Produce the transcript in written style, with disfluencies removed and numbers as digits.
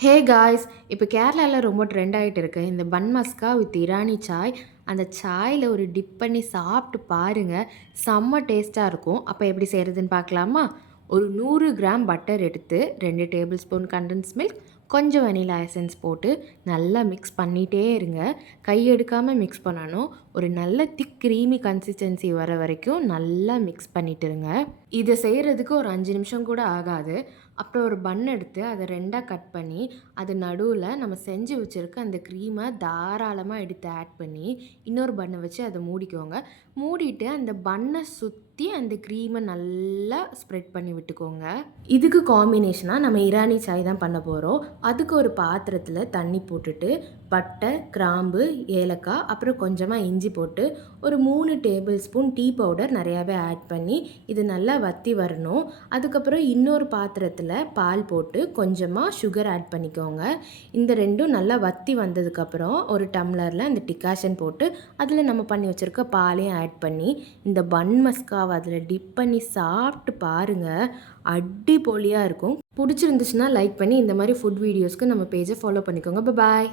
Hey guys! இப்போ கேரளால ரொம்ப ட்ரெண்ட் ஆயிட்டு இருக்கு. இந்த பன் மஸ்கா வித் இரானி சாய். அந்த சாய்ல ஒரு டிப் பண்ணி சாப்பிட்டு பாருங்க. செம்ம டேஸ்ட்டா இருக்கும். அப்ப எப்படி செய்றதுன்னு பார்க்கலாமா? ஒரு 100 கிராம் பட்டர் எடுத்து 2 டேபிள் ஸ்பூன் கண்டென்ஸ் மில்க், கொஞ்சம் வெனிலா எசன்ஸ் போட்டு நல்லா மிக்ஸ் பண்ணிட்டே இருங்க. கை எடுக்காம மிக்ஸ் பண்ணணும். ஒரு நல்ல திக் கிரீமி கன்சிஸ்டன்சி வர வரைக்கும் நல்லா மிக்ஸ் பண்ணிட்டு இருங்க. இத செய்றதுக்கு ஒரு 5 நிமிஷம் கூட ஆகாது. அப்புறம் ஒரு பன் எடுத்து அத 2ஆ கட் பண்ணி, அது நடுவுல நம்ம செஞ்சு வச்சிருக்க அந்த கிரீம தாராளமா எடுத்து ஆட் பண்ணி, இன்னொரு பன்ன வச்சு அத மூடிக்கோங்க. மூடிட்டு அந்த பன்ன சுத்தி அந்த கிரீம நல்லா ஸ்ப்ரெட் பண்ணி விட்டுக்கோங்க. இதுக்கு காம்பினேஷனா நம்ம இரானி சாய் தான் பண்ண போறோம். அதுக்கு ஒரு பாத்திரத்துல தண்ணி போட்டுட்டு, பட்டை, கிராம்பு, ஏலக்காய், அப்புறம் கொஞ்சமா இஞ்சி போட்டு, ஒரு 3 டேபிள் ஸ்பூன் டீ பவுடர் நெறையாவே ஆட் பண்ணி, இது நல்லா வத்தி வரணும். அதுக்கப்புறம் இன்னொரு பாத்திரத்துல பால் போட்டு கொஞ்சமா சுகர் ஆட் பண்ணிக்கோங்க. இந்த 2ம் நல்லா வத்தி வந்ததுக்கப்புறம் ஒரு டம்ளர்ல அந்த டிகாஷன் போட்டு, அதில நம்ம பண்ணி வச்சிருக்க பாலையும் ஆட் பண்ணி, இந்த பன் மஸ்காவ அதில டிப் பண்ணி சாப்பிட்டு பாருங்க. அடிபொலியா இருக்கும். புடிச்சிருந்துச்சுன்னா லைக் பண்ணி இந்த மாரி ஃபுட் வீடியோஸ்க்கு நம்ம பேஜ ஃபாலோ பண்ணிக்கோங்க. பாய்.